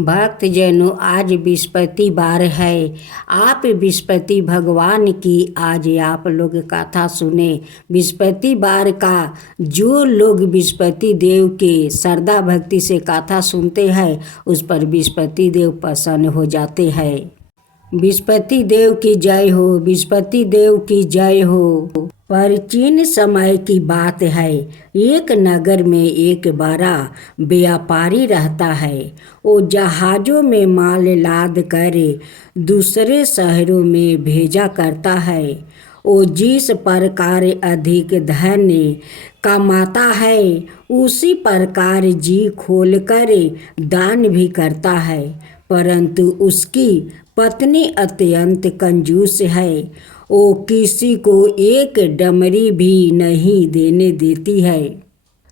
भक्तजनों, आज बृहस्पतिवार है। आप बृहस्पति भगवान की आज आप लोग कथा सुने। बृहस्पतिवार का जो लोग बृहस्पति देव के श्रद्धा भक्ति से कथा सुनते हैं उस पर बृहस्पति देव प्रसन्न हो जाते हैं। बृहस्पति देव की जय हो, बृहस्पति देव की जय हो। प्राचीन समय की बात है। एक नगर में एक बड़ा व्यापारी रहता है। वो जहाज़ों में माल लाद कर दूसरे शहरों में भेजा करता है। वो जिस प्रकार अधिक धन कमाता है उसी प्रकार जी खोलकर दान भी करता है, परंतु उसकी पत्नी अत्यंत कंजूस है। वो किसी को एक डमरी भी नहीं देने देती है।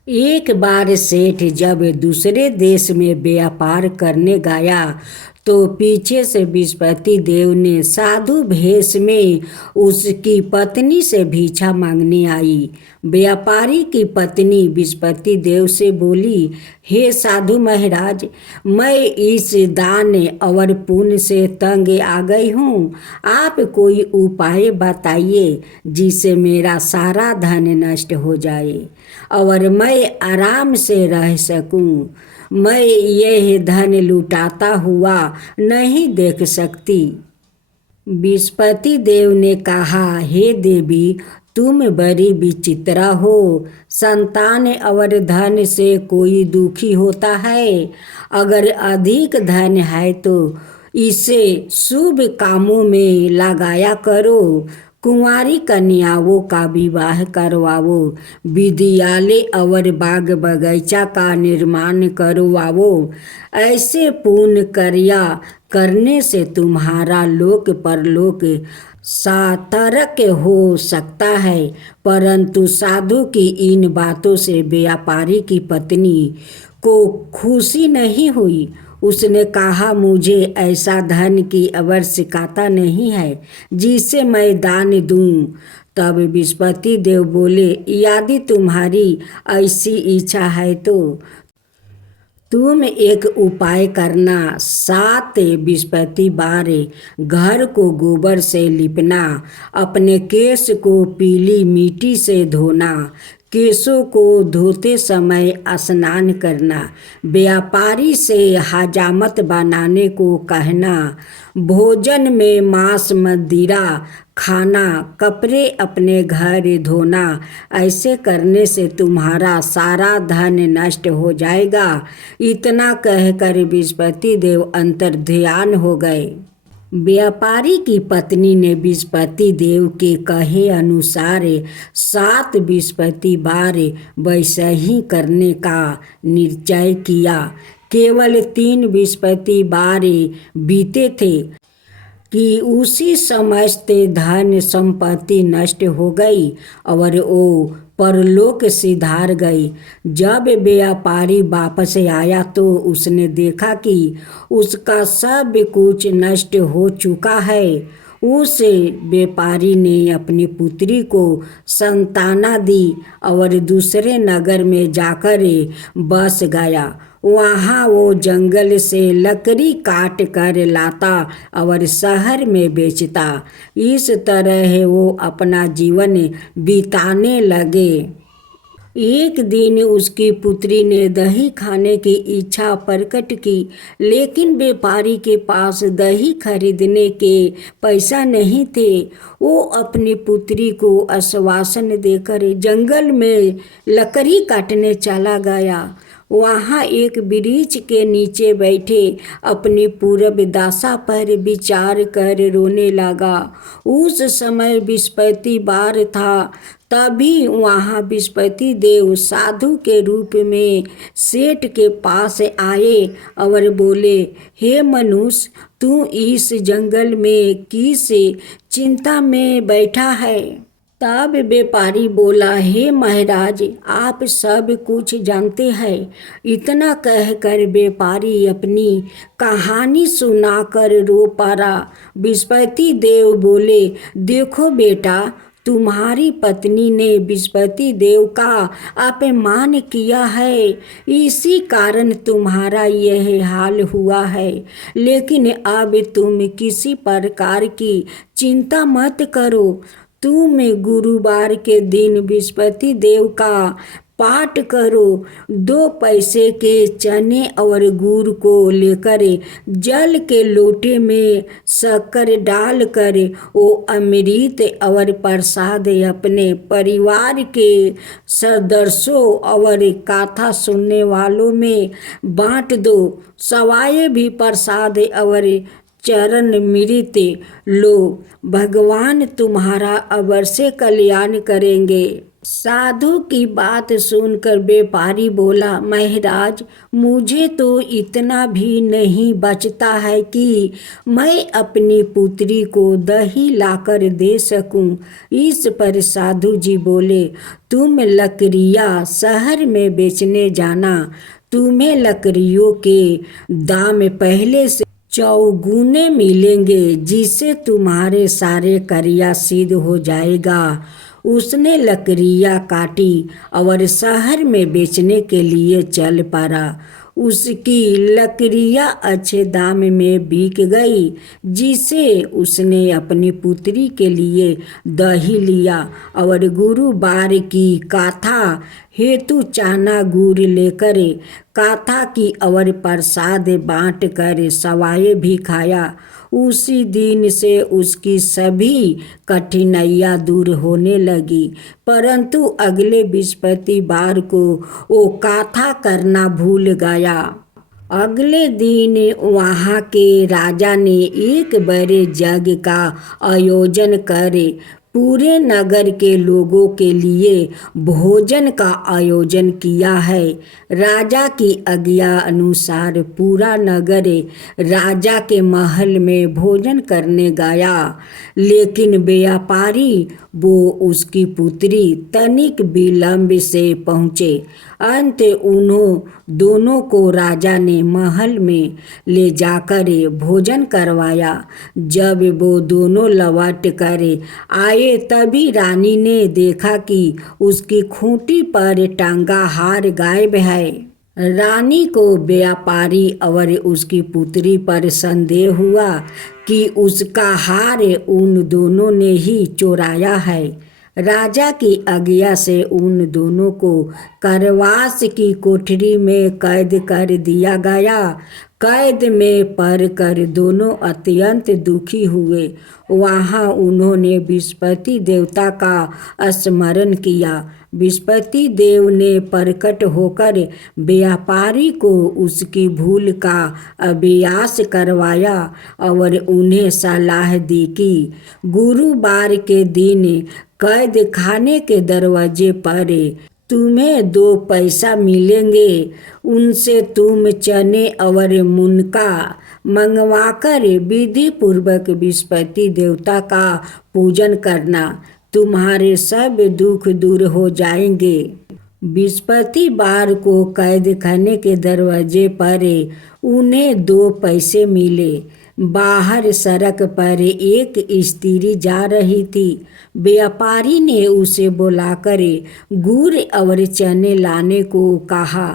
एक बार सेठ जब दूसरे देश में व्यापार करने गया तो पीछे से बृहस्पति देव ने साधु भेष में उसकी पत्नी से भिक्षा मांगने आई। व्यापारी की पत्नी बृहस्पति देव से बोली, हे साधु महाराज, मैं इस दान और पुण्य से तंग आ गई हूँ। आप कोई उपाय बताइए जिससे मेरा सारा धन नष्ट हो जाए और मैं आराम से रह सकूँ। मैं यह धन लुटाता हुआ नहीं देख सकती। बृहस्पति देव ने कहा, हे देवी, तुम बड़ी विचित्र हो। संतान और धन से कोई दुखी होता है। अगर अधिक धन है तो इसे शुभ कामों में लगाया करो। कुंवारी कन्याओं का विवाह करवाओ, विद्यालय और बाग बगीचा का निर्माण करवाओ। ऐसे पुण्य कार्य करने से तुम्हारा लोक परलोक सार्थक हो सकता है। परंतु साधु की इन बातों से व्यापारी की पत्नी को खुशी नहीं हुई। उसने कहा, मुझे ऐसा धन की आवश्यकता नहीं है जिसे मैं दान दूं। तब बृहस्पति देव बोले, यदि तुम्हारी ऐसी इच्छा है तो तुम एक उपाय करना। 7 बृहस्पतिवार घर को गोबर से लिपना, अपने केश को पीली मिट्टी से धोना, केशों को धोते समय स्नान करना, व्यापारी से हजामत बनाने को कहना, भोजन में मांस मदिरा खाना, कपड़े अपने घर धोना। ऐसे करने से तुम्हारा सारा धन नष्ट हो जाएगा। इतना कहकर बृहस्पति देव अंतर्ध्यान हो गए। व्यापारी की पत्नी ने बृहस्पति देव के कहे अनुसार 7 बृहस्पतिवार वैसे ही करने का निश्चय किया। केवल 3 बृहस्पतिवार बीते थे कि उसी समस्त धन संपत्ति नष्ट हो गई और वो परलोक सिधार गई। जब व्यापारी वापस आया तो उसने देखा कि उसका सब कुछ नष्ट हो चुका है। उस व्यापारी ने अपनी पुत्री को संताना दी और दूसरे नगर में जाकर बस गया। वहाँ वो जंगल से लकड़ी काट कर लाता और शहर में बेचता। इस तरह वो अपना जीवन बिताने लगे। एक दिन उसकी पुत्री ने दही खाने की इच्छा प्रकट की, लेकिन व्यापारी के पास दही खरीदने के पैसा नहीं थे। वो अपनी पुत्री को आश्वासन देकर जंगल में लकड़ी काटने चला गया। वहाँ एक वृक्ष के नीचे बैठे अपनी पूर्व दशा पर विचार कर रोने लगा। उस समय बृहस्पतिवार था। तभी वहाँ बृहस्पति देव साधु के रूप में सेठ के पास आए और बोले, हे मनुष्य, तू इस जंगल में किस चिंता में बैठा है? तब व्यापारी बोला, हे महाराज, आप सब कुछ जानते हैं। इतना कहकर व्यापारी अपनी कहानी सुनाकर रो पड़ा। बृहस्पति देव बोले, देखो बेटा, तुम्हारी पत्नी ने बृहस्पति देव का अपमान किया है, इसी कारण तुम्हारा यह हाल हुआ है। लेकिन अब तुम किसी प्रकार की चिंता मत करो। तुम गुरुवार के दिन बृहस्पति देव का पाठ करो। 2 पैसे के चने और गुड़ को लेकर जल के लोटे में शक्कर डालकर वो अमृत और प्रसाद अपने परिवार के सदस्यों और कथा सुनने वालों में बांट दो। सवाए भी प्रसाद और चरण मृत लो, भगवान तुम्हारा अवश्य कल्याण करेंगे। साधु की बात सुनकर व्यापारी बोला, महाराज, मुझे तो इतना भी नहीं बचता है कि मैं अपनी पुत्री को दही लाकर दे सकूं। इस पर साधु जी बोले, तुम लकड़ियाँ शहर में बेचने जाना, तुम्हें लकड़ियों के दाम पहले से चौगुने मिलेंगे, जिससे तुम्हारे सारे कार्य सिद्ध हो जाएगा। उसने लकड़ियाँ काटी और शहर में बेचने के लिए चल पड़ा। उसकी लकड़ियाँ अच्छे दाम में बिक गई, जिसे उसने अपनी पुत्री के लिए दही लिया और गुरुवार की कथा हेतु चना गुड़ लेकर कथा की और प्रसाद बांट कर सवाए भी खाया। उसी दिन से उसकी सभी कठिनाइयाँ दूर होने लगी। परंतु अगले बृहस्पतिवार को वो कथा करना भूल गया। अगले दिन वहाँ के राजा ने एक बड़े यज्ञ का आयोजन कर पूरे नगर के लोगों के लिए भोजन का आयोजन किया है। राजा की आज्ञा अनुसार पूरा नगर राजा के महल में भोजन करने गया, लेकिन व्यापारी वो उसकी पुत्री तनिक विलंब से पहुँचे। अंत उन्हों दोनों को राजा ने महल में ले जाकर भोजन करवाया। जब वो दोनों लौट कर आए तभी रानी ने देखा कि उसकी खूंटी पर टांगा हार गायब है। रानी को व्यापारी और उसकी पुत्री पर संदेह हुआ कि उसका हार उन दोनों ने ही चुराया है। राजा की आज्ञा से उन दोनों को कारावास की कोठरी में कैद कर दिया गया। कैद में पड़कर दोनों अत्यंत दुखी हुए। वहाँ उन्होंने बृहस्पति देवता का स्मरण किया। बृहस्पति देव ने प्रकट होकर व्यापारी को उसकी भूल का अभ्यास करवाया और उन्हें सलाह दी कि गुरुवार के दिन कैद खाने के दरवाजे पर तुम्हें 2 पैसा मिलेंगे। उनसे तुम चने और मुनका मंगवाकर विधि पूर्वक बृहस्पति देवता का पूजन करना, तुम्हारे सब दुख दूर हो जाएंगे। बृहस्पतिवार को कैद खाने के दरवाजे पर उन्हें 2 पैसे मिले। बाहर सड़क पर एक स्त्री जा रही थी। व्यापारी ने उसे बुलाकर गुड़ और चने लाने को कहा।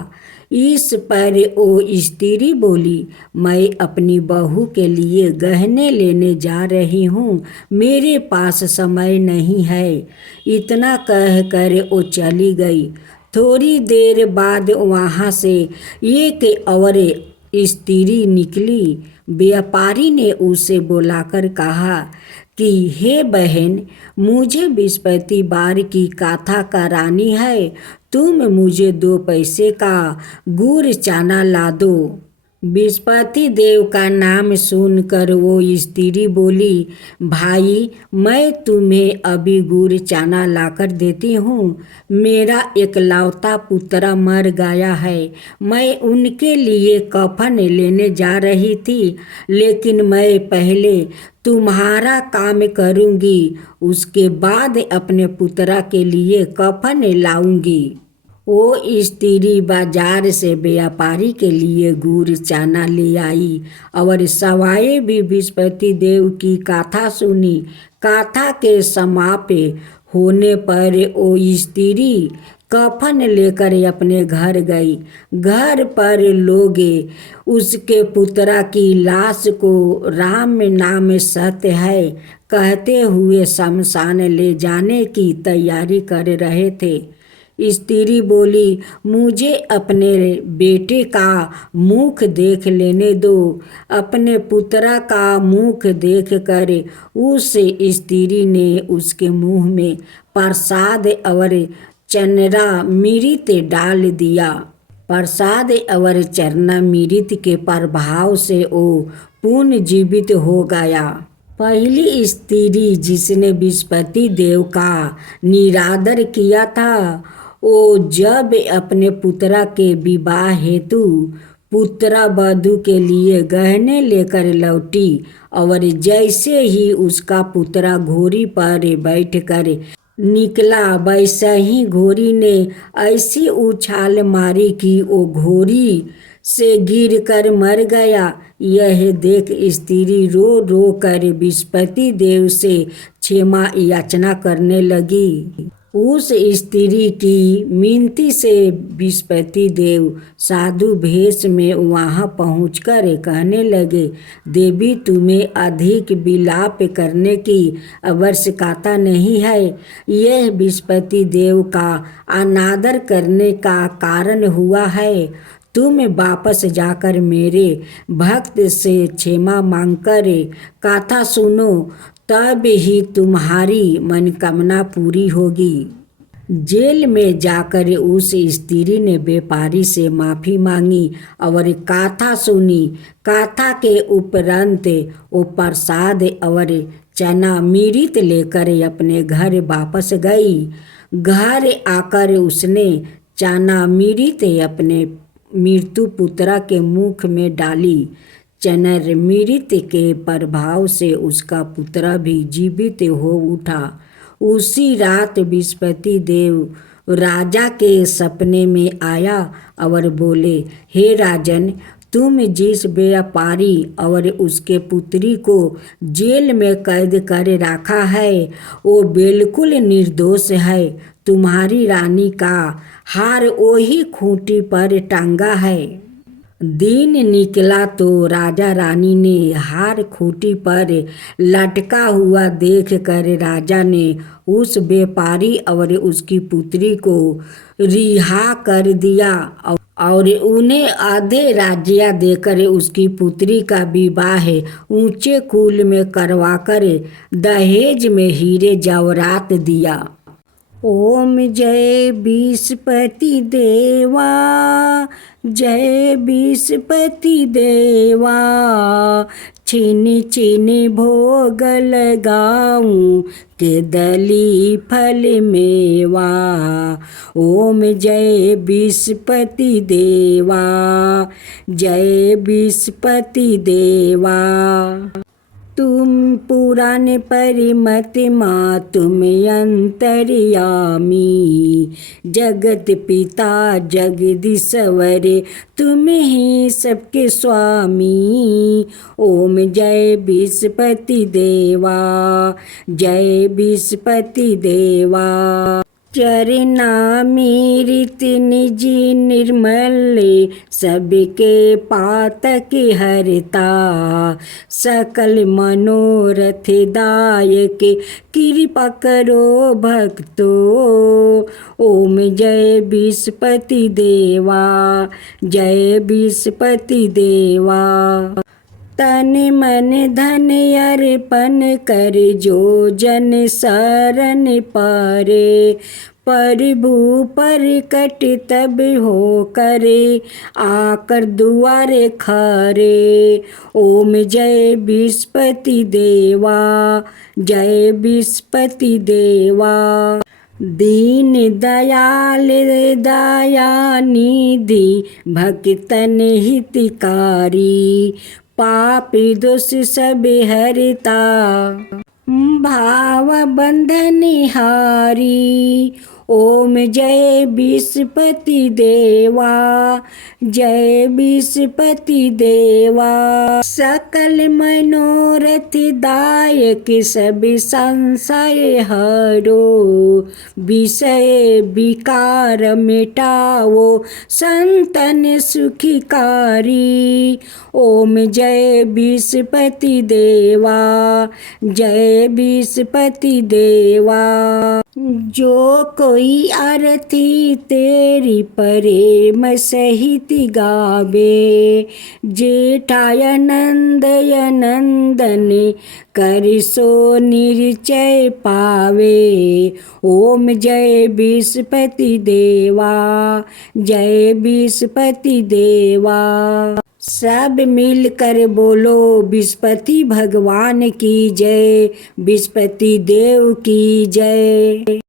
इस पर वो स्त्री बोली, मैं अपनी बहू के लिए गहने लेने जा रही हूँ, मेरे पास समय नहीं है। इतना कहकर वो चली गई। थोड़ी देर बाद वहाँ से एक और स्त्री निकली। व्यापारी ने उसे बुलाकर कहा कि हे बहन, मुझे बृहस्पतिवार की कथा करानी है, तुम मुझे 2 पैसे का गुड़ चना ला दो। बृहस्पति देव का नाम सुनकर वो स्त्री बोली, भाई, मैं तुम्हें अभी गुड़ चना लाकर देती हूँ। मेरा एकलौता पुत्र मर गया है। मैं उनके लिए कफन लेने जा रही थी, लेकिन मैं पहले तुम्हारा काम करूँगी, उसके बाद अपने पुत्र के लिए कफन लाऊंगी। वो स्त्री बाजार से व्यापारी के लिए गुड़ चना ले आई और सवाए भी बृहस्पति देव की कथा सुनी। कथा के समाप्त होने पर वो स्त्री कफन लेकर अपने घर गई। घर पर लोग उसके पुत्रा की लाश को राम नाम सत्य है कहते हुए शमशान ले जाने की तैयारी कर रहे थे। स्त्री बोली, मुझे अपने बेटे का मुख देख लेने दो। अपने पुत्रा का मुख देखकर उस स्त्री ने उसके मुंह में प्रसाद और चरना मृत डाल दिया। प्रसाद और चरना मृत के प्रभाव से वो पुनर्जीवित हो गया। पहली स्त्री जिसने बृहस्पति देव का निरादर किया था, वो जब अपने पुत्रा के विवाह हेतु पुत्रा वधू के लिए गहने लेकर लौटी और जैसे ही उसका पुत्रा घोड़ी पर बैठकर निकला, वैसा ही घोड़ी ने ऐसी उछाल मारी कि वो घोड़ी से गिरकर मर गया। यह देख स्त्री रो रो कर बृहस्पति देव से क्षमा याचना करने लगी। उस स्त्री की मिनती से बृहस्पति देव साधु भेष में वहाँ पहुंचकर कहने लगे, देवी तुम्हें अधिक विलाप करने की आवश्यकता नहीं है। यह बृहस्पति देव का अनादर करने का कारण हुआ है। तुम वापस जाकर मेरे भक्त से क्षमा मांगकर कथा सुनो, तब ही तुम्हारी मनोकामना पूरी होगी। जेल में जाकर उस स्त्री ने व्यापारी से माफ़ी मांगी और कथा सुनी। कथा के उपरांत वो प्रसाद और चना मृत लेकर अपने घर वापस गई। घर आकर उसने चना मृत अपने मृत्यु पुत्रा के मुख में डाली। चनर मृत के प्रभाव से उसका पुत्र भी जीवित हो उठा। उसी रात बृहस्पति देव राजा के सपने में आया और बोले, हे राजन, तुम जिस व्यापारी और उसके पुत्री को जेल में कैद कर रखा है वो बिल्कुल निर्दोष है। तुम्हारी रानी का हार वही खूंटी पर टांगा है। दिन निकला तो राजा रानी ने हार खूंटी पर लटका हुआ देखकर राजा ने उस व्यापारी और उसकी पुत्री को रिहा कर दिया और उन्हें आधे राज्य देकर उसकी पुत्री का विवाह ऊंचे कुल में करवाकर दहेज में हीरे जवाहरात दिया। ओम जय बृहस्पति देवा, जय बृहस्पति देवा, छिन छिन भोग लगाऊं के दली फल मेवा। ओम जय बृहस्पति देवा, जय बृहस्पति देवा। तुम पुराण परिमत माँ तुम अंतर्यामी, जगत पिता जगदीश्वर तुम ही सबके स्वामी। ओम जय बृहस्पति देवा, जय बृहस्पति देवा। चरना मृत निज निर्मल सबके पातक हरता, सकल मनोरथ दायक कृपा करो भक्तो। ओम जय बृहस्पति देवा, जय बृहस्पति देवा। तन मन धन अर्पण कर जो जन शरण पारे, प्रभु प्रकट तब हो करे आकर दुआरे खरे। ओम जय बृहस्पति देवा, जय बृहस्पति देवा। दीन दयाल दया निधि भक्तन हितकारी, पापी दोष सब हरता भाव बंधन हारी। ओम जय विष्णुपति देवा, जय विष्णुपति देवा। सकल मनोरथ दायक सब संशय हरो, विषय विकार मिटाओ संतन सुखकारी। ओम जय विष्णुपति देवा, जय विष्णुपति देवा। जो कोई आरती तेरी प्रेम सहित गावे, जेठाय नंदय नंदन कर सो निश्चय पावे। ओम जय विष्णुपति देवा, जय विष्णुपति देवा। सब मिलकर बोलो विष्णुपति भगवान की जय, विष्णुपति देव की जय।